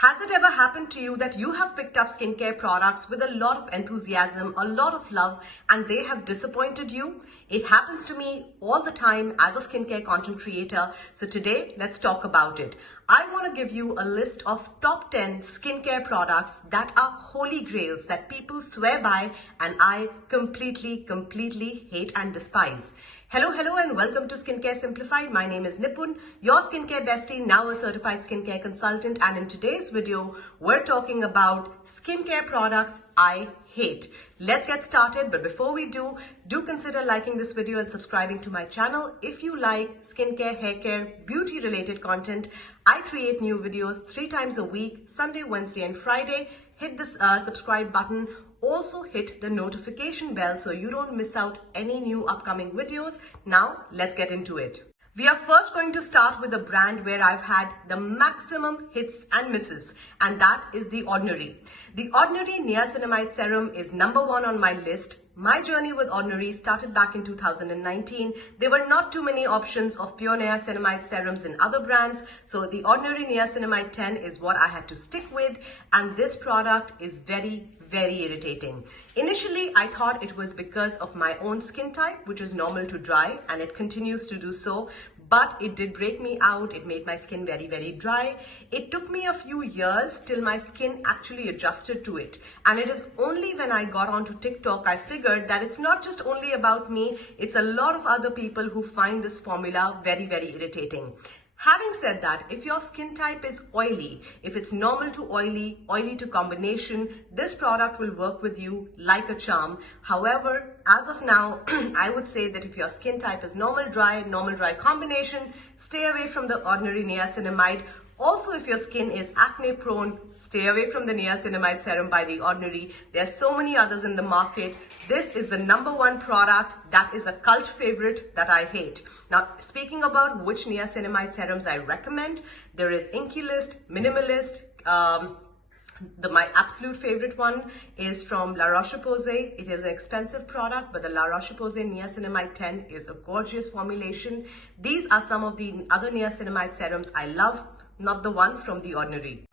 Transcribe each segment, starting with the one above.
Has it ever happened to you that you have picked up skincare products with a lot of enthusiasm, a lot of love, and they have disappointed you? It happens to me all the time as a skincare content creator. So today, let's talk about it. I want to give you a list of top 10 skincare products that are holy grails that people swear by and I completely hate and despise. Hello and welcome to Skincare Simplified. My name is Nipun, your skincare bestie, now a certified skincare consultant, and in today's video, we're talking about skincare products I hate. Let's get started, but before we do consider liking this video and subscribing to my channel. If you like skincare, hair care, beauty related content, I create new videos 3 times a week, Sunday, Wednesday and Friday. Hit this subscribe button. Also hit the notification bell so you don't miss out any new upcoming videos. Now let's get into it. We are first going to start with a brand where I've had the maximum hits and misses, and that is the Ordinary. The Ordinary Niacinamide Serum is number 1 on my list. My journey with Ordinary started back in 2019. There were not too many options of pure niacinamide serums in other brands, so the Ordinary Niacinamide 10 is what I had to stick with, and this product is very irritating. Initially, I thought it was because of my own skin type, which is normal to dry, and it continues to do so. But it did break me out. It made my skin very dry. It took me a few years till my skin actually adjusted to it. And it is only when I got onto TikTok, I figured that it's not just only about me, it's a lot of other people who find this formula very irritating. Having said that, if your skin type is oily, if it's normal to oily, oily to combination, this product will work with you like a charm. However, as of now, I would say that if your skin type is normal dry combination, stay away from the Ordinary Niacinamide. Also, if your skin is acne prone, stay away from the niacinamide serum by the Ordinary. There are so many others in the market. This is the number 1 product that is a cult favorite that I hate. Now, speaking about which niacinamide serums I recommend, there is Inky List, Minimalist. My absolute favorite one is from La Roche-Posay. It is an expensive product, but the La Roche-Posay Niacinamide 10 is a gorgeous formulation. These are some of the other niacinamide serums I love, not the one from the Ordinary.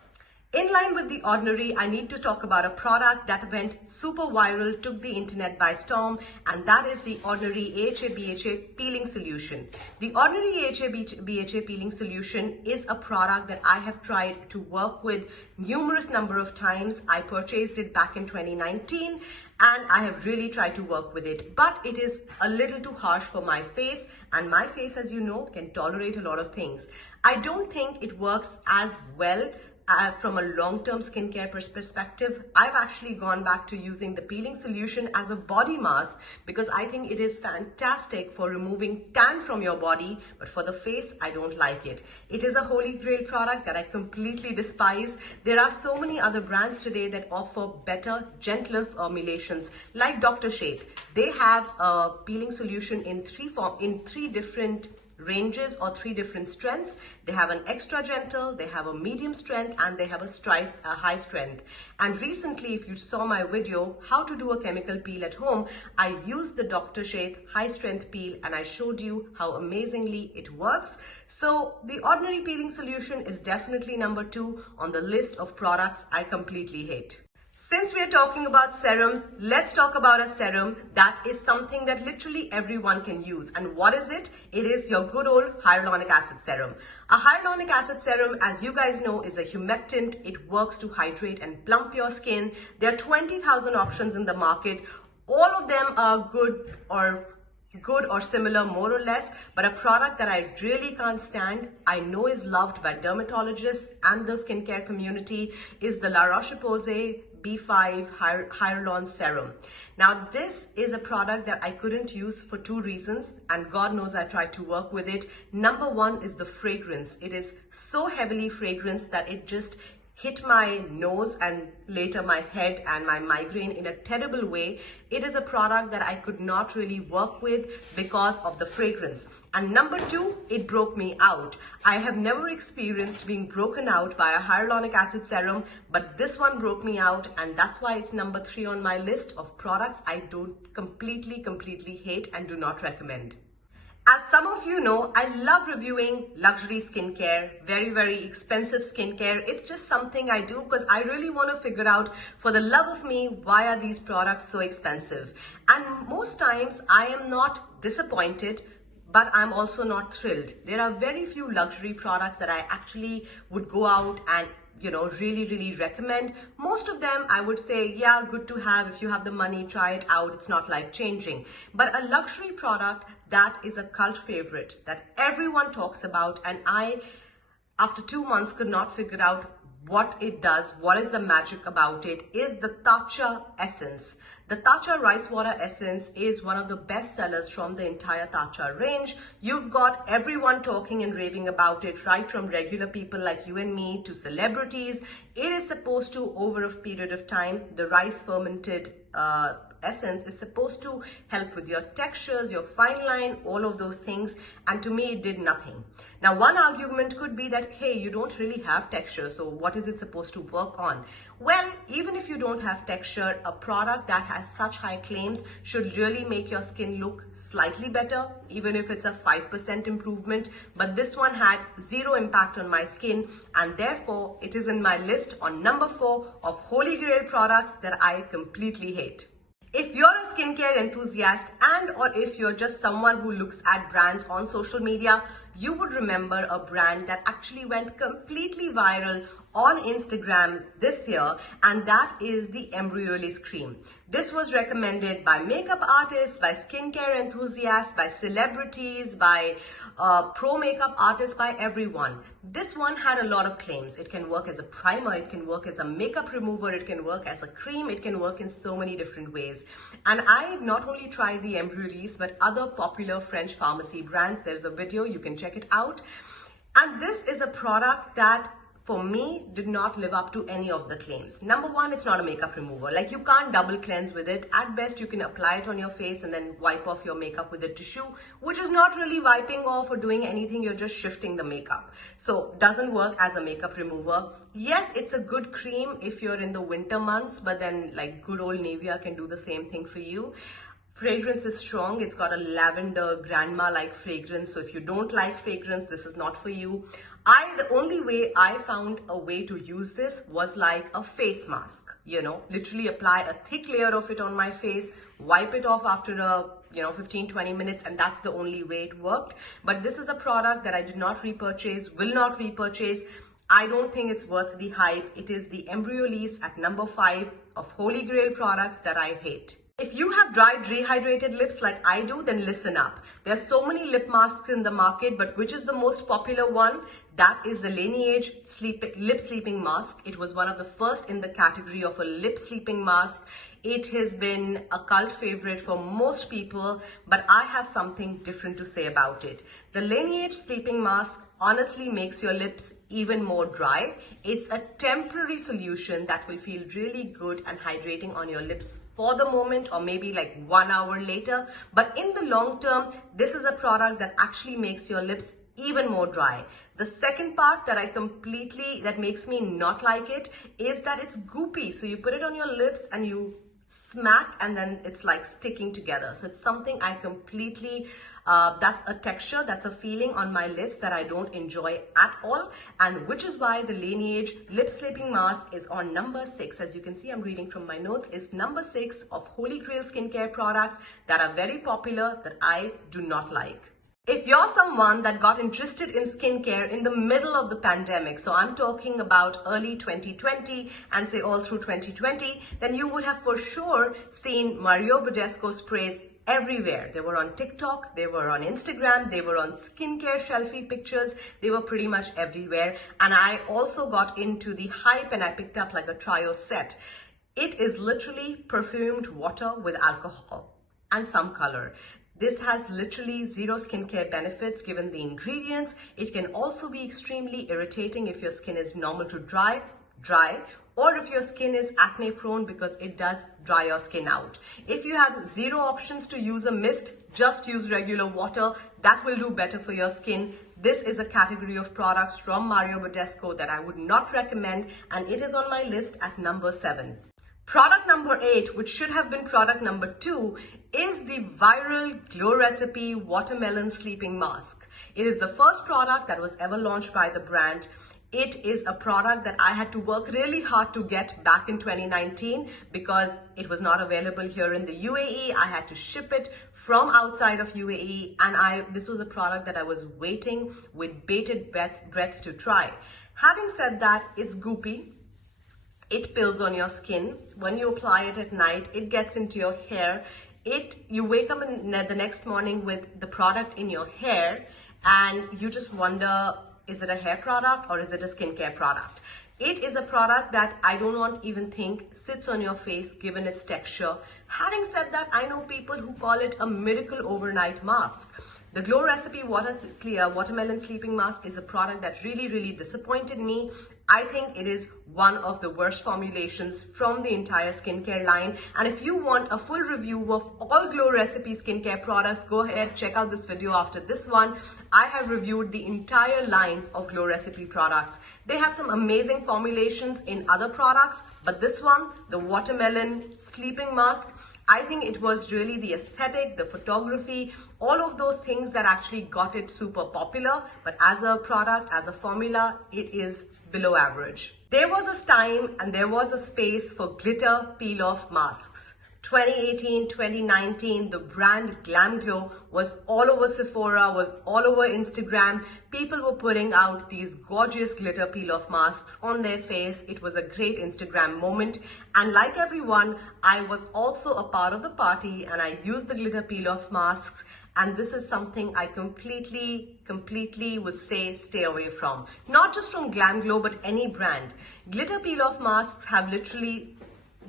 In line with the Ordinary, I need to talk about a product that went super viral, took the internet by storm, and that is the Ordinary AHA/BHA Peeling Solution. The Ordinary AHA/BHA Peeling Solution is a product that I have tried to work with numerous number of times. I purchased it back in 2019 and I have really tried to work with it, but it is a little too harsh for my face, and my face, as you know, can tolerate a lot of things. I don't think it works as well from a long-term skincare perspective. I've actually gone back to using the peeling solution as a body mask because I think it is fantastic for removing tan from your body, but for the face, I don't like it. It is a holy grail product that I completely despise. There are so many other brands today that offer better, gentler formulations, like Dr. Shake. They have a peeling solution in 3 different ranges or 3 different strengths. They have an extra gentle, they have a medium strength, and they have a high strength. And recently, if you saw my video, how to do a chemical peel at home, I used the Dr. Shake high strength peel and I showed you how amazingly it works. So the Ordinary peeling solution is definitely number 2 on the list of products I completely hate. Since we are talking about serums, let's talk about a serum that is something that literally everyone can use. And what is it? It is your good old hyaluronic acid serum. A hyaluronic acid serum, as you guys know, is a humectant. It works to hydrate and plump your skin. There are 20,000 options in the market. All of them are good or similar, more or less, but a product that I really can't stand, I know is loved by dermatologists and the skincare community, is the La Roche-Posay B5 Hyaluron Serum. Now, this is a product that I couldn't use for 2 reasons, and God knows I tried to work with it. Number 1 is the fragrance. It is so heavily fragranced that it just hit my nose and later my head and my migraine in a terrible way. It is a product that I could not really work with because of the fragrance. And number 2, it broke me out. I have never experienced being broken out by a hyaluronic acid serum, but this one broke me out, and that's why it's number 3 on my list of products I don't completely hate and do not recommend. As some of you know, I love reviewing luxury skincare, very, very expensive skincare. It's just something I do because I really want to figure out, for the love of me, why are these products so expensive? And most times I am not disappointed, but I'm also not thrilled. There are very few luxury products that I actually would go out and really recommend. Most of them I would say, yeah, good to have. If you have the money, try it out. It's not life changing. But a luxury product that is a cult favorite that everyone talks about, and I, after 2 months, could not figure out what it does, what is the magic about it, is the Tatcha essence. The Tatcha rice water essence is one of the best sellers from the entire Tatcha range. You've got everyone talking and raving about it, right from regular people like you and me to celebrities. It is supposed to, over a period of time, the rice fermented essence is supposed to help with your textures, your fine line, all of those things. And to me, it did nothing. Now, one argument could be that, hey, you don't really have texture, so what is it supposed to work on? Well, even if you don't have texture, a product that has such high claims should really make your skin look slightly better, even if it's a 5% improvement. But this one had zero impact on my skin, and therefore it is in my list on number 4 of Holy Grail products that I completely hate. If you're a skincare enthusiast or if you're just someone who looks at brands on social media, you would remember a brand that actually went completely viral on Instagram this year, and that is the Embryolisse cream. This was recommended by makeup artists, by skincare enthusiasts, by celebrities, by pro makeup artists, by everyone. This one had a lot of claims. It can work as a primer, it can work as a makeup remover, it can work as a cream, it can work in so many different ways. And I not only tried the Embryolisse, but other popular French pharmacy brands. There's a video, you can check it out. And this is a product that, for me, did not live up to any of the claims. Number one, it's not a makeup remover. Like, you can't double cleanse with it. At best, you can apply it on your face and then wipe off your makeup with a tissue, which is not really wiping off or doing anything. You're just shifting the makeup. So, doesn't work as a makeup remover. Yes, it's a good cream if you're in the winter months, but then like good old Nivea can do the same thing for you. Fragrance is strong. It's got a lavender grandma-like fragrance. So if you don't like fragrance, this is not for you. The only way I found a way to use this was like a face mask, literally apply a thick layer of it on my face, wipe it off after 15-20 minutes, and that's the only way it worked. But this is a product that I did not repurchase, will not repurchase. I don't think it's worth the hype. It is the Embryolisse at number 5 of Holy Grail products that I hate. If you have dry, dehydrated lips like I do, then listen up. There are so many lip masks in the market, but which is the most popular one? That is the Laneige Lip Sleeping Mask. It was one of the first in the category of a lip sleeping mask. It has been a cult favorite for most people, but I have something different to say about it. The Laneige Sleeping Mask honestly makes your lips even more dry. It's a temporary solution that will feel really good and hydrating on your lips for the moment, or maybe like 1 hour later. But in the long term, this is a product that actually makes your lips even more dry. The second part that makes me not like it is that it's goopy. So you put it on your lips and you smack, and then it's like sticking together. So it's something I completely, that's a texture, that's a feeling on my lips that I don't enjoy at all. And which is why the Laneige Lip Sleeping Mask is on number 6. As you can see, I'm reading from my notes, is number 6 of Holy Grail Skincare products that are very popular that I do not like. If you're someone that got interested in skincare in the middle of the pandemic, so I'm talking about early 2020 and say all through 2020, then you would have for sure seen Mario Badescu sprays everywhere. They were on TikTok, they were on Instagram, they were on skincare shelfie pictures, they were pretty much everywhere. And I also got into the hype and I picked up like a trio set. It is literally perfumed water with alcohol and some color. This has literally zero skincare benefits given the ingredients. It can also be extremely irritating if your skin is normal to dry, or if your skin is acne prone, because it does dry your skin out. If you have zero options to use a mist, just use regular water. That will do better for your skin. This is a category of products from Mario Badescu that I would not recommend, and it is on my list at number 7. Product number 8, which should have been product number 2, is the viral Glow Recipe Watermelon Sleeping Mask. It is the first product that was ever launched by the brand. It is a product that I had to work really hard to get back in 2019 because it was not available here in the UAE. I had to ship it from outside of UAE, and this was a product that I was waiting with bated breath to try. Having said that, it's goopy. It pills on your skin. When you apply it at night, it gets into your hair. You wake up the next morning with the product in your hair and you just wonder, is it a hair product or is it a skincare product? It is a product that I do not even think sits on your face given its texture. Having said that, I know people who call it a miracle overnight mask. The Glow Recipe Watermelon Sleeping Mask is a product that really disappointed me. I think it is one of the worst formulations from the entire skincare line. And if you want a full review of all Glow Recipe skincare products, go ahead, check out this video after this one. I have reviewed the entire line of Glow Recipe products. They have some amazing formulations in other products, but this one, the Watermelon Sleeping Mask, I think it was really the aesthetic, the photography, all of those things that actually got it super popular. But as a product, as a formula, it is below average. There was a time and there was a space for glitter peel-off masks. 2018, 2019, the brand Glamglow was all over Sephora, was all over Instagram. People were putting out these gorgeous glitter peel-off masks on their face. It was a great Instagram moment. And like everyone, I was also a part of the party and I used the glitter peel-off masks. And this is something I completely would say stay away from. Not just from Glamglow, but any brand. Glitter peel-off masks have literally,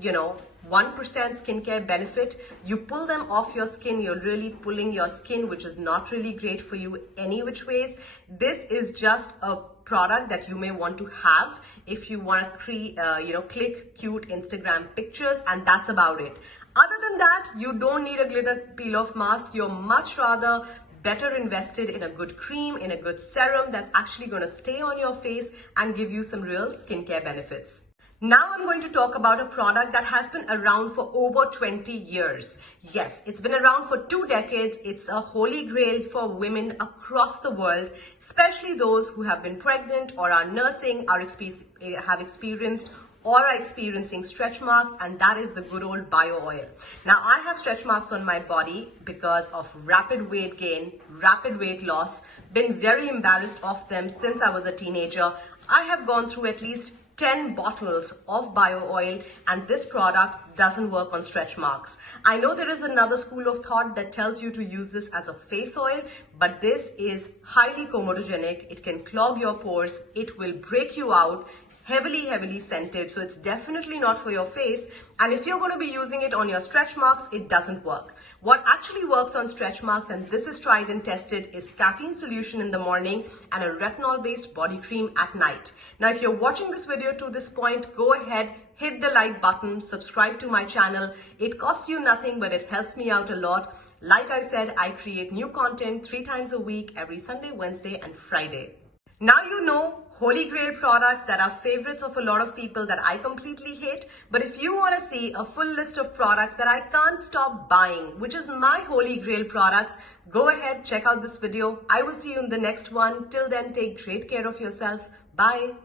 1% skincare benefit. You pull them off your skin, you're really pulling your skin, which is not really great for you any which ways. This is just a product that you may want to have if you want to click cute Instagram pictures, and that's about it. Other than that, you don't need a glitter peel-off mask. You're much rather better invested in a good cream, in a good serum that's actually going to stay on your face and give you some real skincare benefits. Now I'm going to talk about a product that has been around for over 20 years. Yes, it's been around for 2 decades. It's a holy grail for women across the world, especially those who have been pregnant or are nursing, have experienced or are experiencing stretch marks, and that is the good old bio oil. Now, I have stretch marks on my body because of rapid weight gain, rapid weight loss, been very embarrassed of them since I was a teenager. I have gone through at least 10 bottles of bio oil, and this product doesn't work on stretch marks. I know there is another school of thought that tells you to use this as a face oil, but this is highly comedogenic. It can clog your pores. It will break you out. Heavily scented, so it's definitely not for your face. And if you're going to be using it on your stretch marks, it doesn't work. What actually works on stretch marks, and this is tried and tested, is caffeine solution in the morning and a retinol-based body cream at night. Now, if you're watching this video to this point, go ahead, hit the like button, subscribe to my channel. It costs you nothing, but it helps me out a lot. Like I said, I create new content 3 times a week, every Sunday, Wednesday, and Friday. Now you know Holy Grail products that are favorites of a lot of people that I completely hate. But if you want to see a full list of products that I can't stop buying, which is my Holy Grail products, go ahead, check out this video. I will see you in the next one. Till then, take great care of yourselves. Bye.